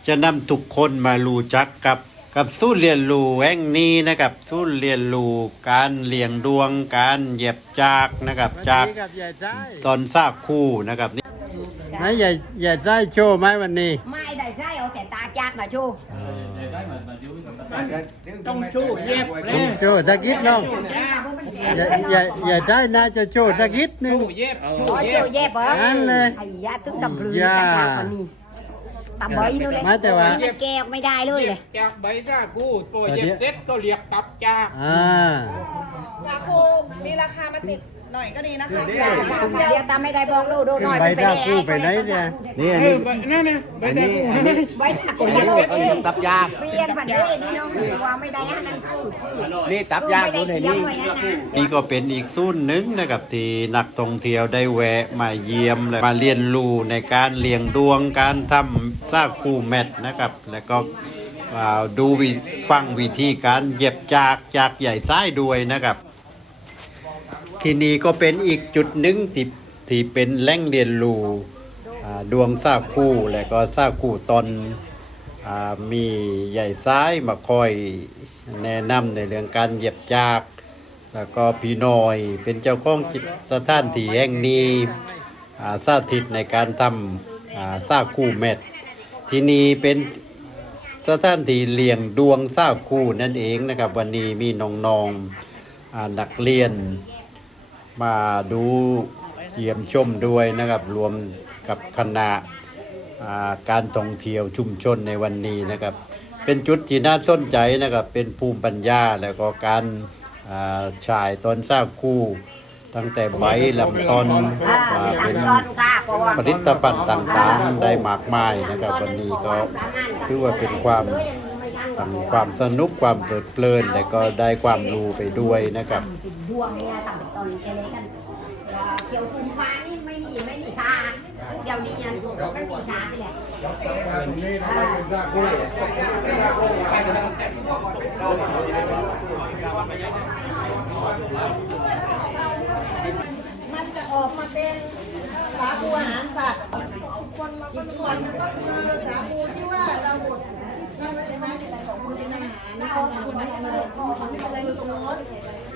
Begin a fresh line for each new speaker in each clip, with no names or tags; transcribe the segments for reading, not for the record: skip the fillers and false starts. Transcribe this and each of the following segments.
จะนำทุกคนมารู้จักกับศูนย์เรียนรู้แห่งนี้นะครับศูนย์เรียนรู้การเลี้ยงดวงการเย็บจากนะครับจากตอนซากคู่นะครับนี่ไหนใหญ่ได้โชว์ไหมวันนี้
ไม่ได้ใช่เอาแต่ตาจากมาโชว์
ต้องชู้เย็บ
ต้องโชว์ตะกี้น้องใหญ่ได้น่าจะโชว์ตะกี้นึง
เย็บ
โชว์เย็บเหรอ
นั่นเลย
ไอ้ยาถึงตำพลืนกันยาคนนี้ตำใบนู่นเลย
แต่ว่า
มันแก้ออกไม่ได้เลย
จากใบหน้าคู่ตัวเย็บเซ็ตก็เรียกตับจาก
สาคูมีราคามาติดหน่อยก็ดีนะคะ
เดี๋ยวตามไม่ได้บอกดูหน่อย
ใบหน้าคู่ไปไหนเนี่ย
นี่นั่นนะใบหน้าคู่
ใบหน้าคู่
ตับยาก
เปลี่ยนผันเลยนี่น้องว่าไม่ได้นั่นคือ
นี่ตับยากดูหน่อย
นี่ก็เป็นอีกศูนย์หนึ่งนะครับที่นักท่องเที่ยวได้แวะมาเยี่ยมและมาเรียนรู้ในการเลี้ยงดวงการทำซากคู่แมทนะครับแล้วก็ดูฟังวิธีการเย็บจากใหญ่ซ้ายด้วยนะครับที่นี่ก็เป็นอีกจุดหนึ่งที่เป็นแหล่งเรียนรู้ดวงซากคู่และก็ซากคู่ตนมีใหญ่ซ้ายมาคอยแนะนำในเรื่องการเย็บจากแล้วก็พี่น้อยเป็นเจ้าของสถานที่แห่งนี้สาธิตในการทำซากคู่แมทที่นี่เป็นสถานที่เลี้ยงดวงซากคู่นั่นเองนะครับวันนี้มีน้องๆนักเรียนมาดูเยี่ยมชมด้วยนะครับรวมกับคณะการท่องเที่ยวชุมชนในวันนี้นะครับเป็นจุดที่น่าสนใจนะครับเป็นภูมิปัญญาแล้วก็การฉายต้นซากคู่ตั้งแต่ใบลำต้นเป็นผลิตภัณฑ์ต่างๆได้มากมายนะครับวันนี้ก็ถือว่าเป็นความสนุกความเพลิดเพลินและก็ได้ความรู้ไปด้วยนะครับ
ดวงเนี่ยทำเป็นตอนเล็กกันเกี่ยวกุมภานี่ไม่มีค่าเดี๋ยวนี้ยันมันมีค่าไปแหละ
มันจะออกมาเป็นสาคูอาหารสัตว์อีกส่วนก็คือสาคูที่ว่าเราบดนั่นใช่ไหมของมือเป็นอาหารของคุณไม่อะไรของไม่อะไรตรงโน้น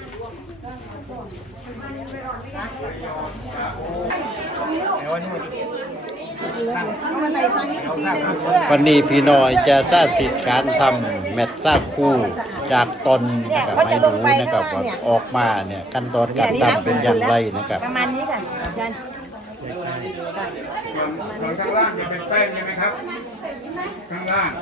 วันนี้พี่น้อยจะสาธิตการทำแมทซากคู่จากตนนะครับให้ดูนะครับว่าออกมาเนี่ยขั้นตอนการทำเป็นอย่างไรนะครับ
ประมาณนี้ค่ะ
ข้างล่างจะเป็นแป้งใช่ไหมครับข้างล่าง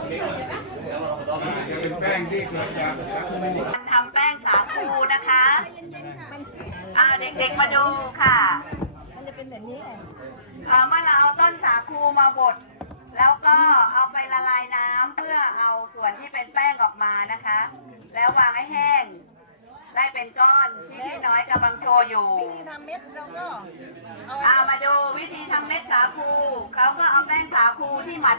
จะเป็นแป้งที่เกิดจาก
ทำแป้งสาคูนะคะเด็กๆมาดูค่ะ
มันจะเป็นแบบนี้
เมื่อเราเอาต้นสาคูมาบดแล้วก็เอาไปละลายน้ำเพื่อเอาส่วนที่เป็นแป้งออกมานะคะแล้ววางให้แห้งได้เป็นก้อนที่พี่น้อยกำลังโชว์อยู่
วิธีทำเม็ดเราก็
มาดูวิธีทำเม็ดสาคูเขาก็เอาแป้งสาคูที่หมาด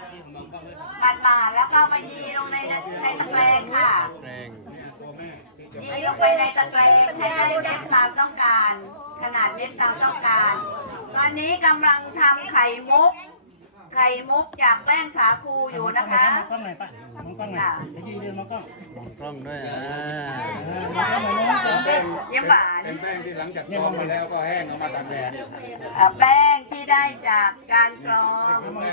แล้วก็มายีลงในตะแกรงค่ะยีลงไปในตะแกรงให้ได้เม็ดตามต้องการขนาดเม็ดตามต้องการตอนนี้กำลังทำไข่มุกจากแป้งสาคูอยู่นะคะ
มองกล้องหน่อยป่ะมองกล้องหน่อยจะยืนมองกล้อง
ด้วย
ยิ้มหวาน
เป็นแป้งที่หลังจากกรองมาแล้วก็แห้งเอามาตากแดด
แป้งที่ได้จากการกรอง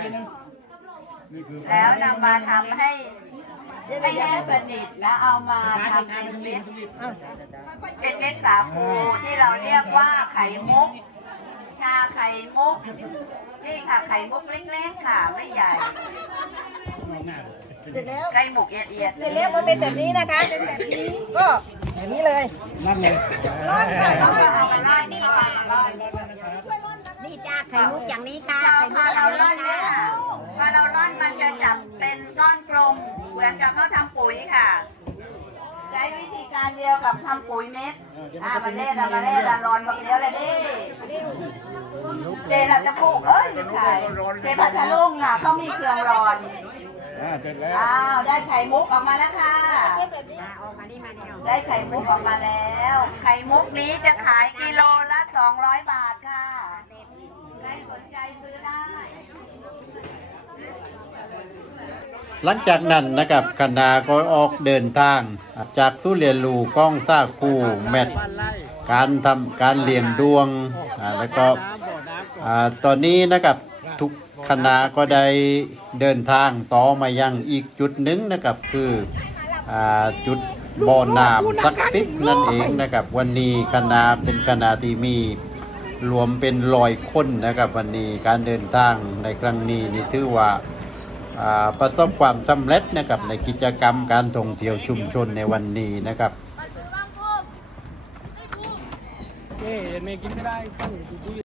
แล้วนำมาทำให้แห้งสนิทแล้วเอามาทำเป็นเม็ดสาคูที่เราเรียกว่าไข่มุกชาไข่มุกนี่ค่ะไข่มุกเล็กๆค่ะไม่ใหญ่
เสร็จแล้ว
ไข่มุกเอียด
เสร็จแล้วมันเป็นแบบนี้นะคะเป็นแบบนี้ก็แบบนี้เลย
นั่นเลย
ร้อนค่ะร้อน
เอาไปร้อนนี่ค่ะ
นี่จ้าไข่มุกอย่างนี้ค่ะไข่มุก
เราร้อนแล้วพอเราร้อนมันจะจับเป็นก้อนกลมเหมือนกับเขาทำปุ๋ยค่ะใช้วิธีการเดียวกับทำปุ๋ยเม็ดมาเล่นร้อนแบบนี้เลยดิเจเราจะปลูกไม่ใช่เจพัทลุงค่ะเขามีเครื่องร้อนได้ไข่มุกออกมาแล้วค่ะได้ไข่มุกออกมาแล้วไข่มุกนี้จะขายกิโลละ200 บาทค่ะใครสนใจซื้อได้
หลังจากนั้นนะครับคณะก็ออกเดินทางจากสู้เรียนรู้กล้องซากคู่แมทการเลี้ยงดวงแล้วก็ตอนนี้นะครับทุกคณะก็ได้เดินทางต่อมายังอีกจุดหนึ่งนะครับคือจุดบ่อน้ำศักดิ์สิทธิ์นั่นเองนะครับวันนี้คณะเป็นคณะที่มีรวมเป็น100 คนนะครับวันนี้การเดินทางในครั้งนี้นี่ถือว่าประสบความสำเร็จนะครับในกิจกรรมการท่องเที่ยวชุมชนในวันนี้นะครับ
เอ๊ะไม่กินไม่ได้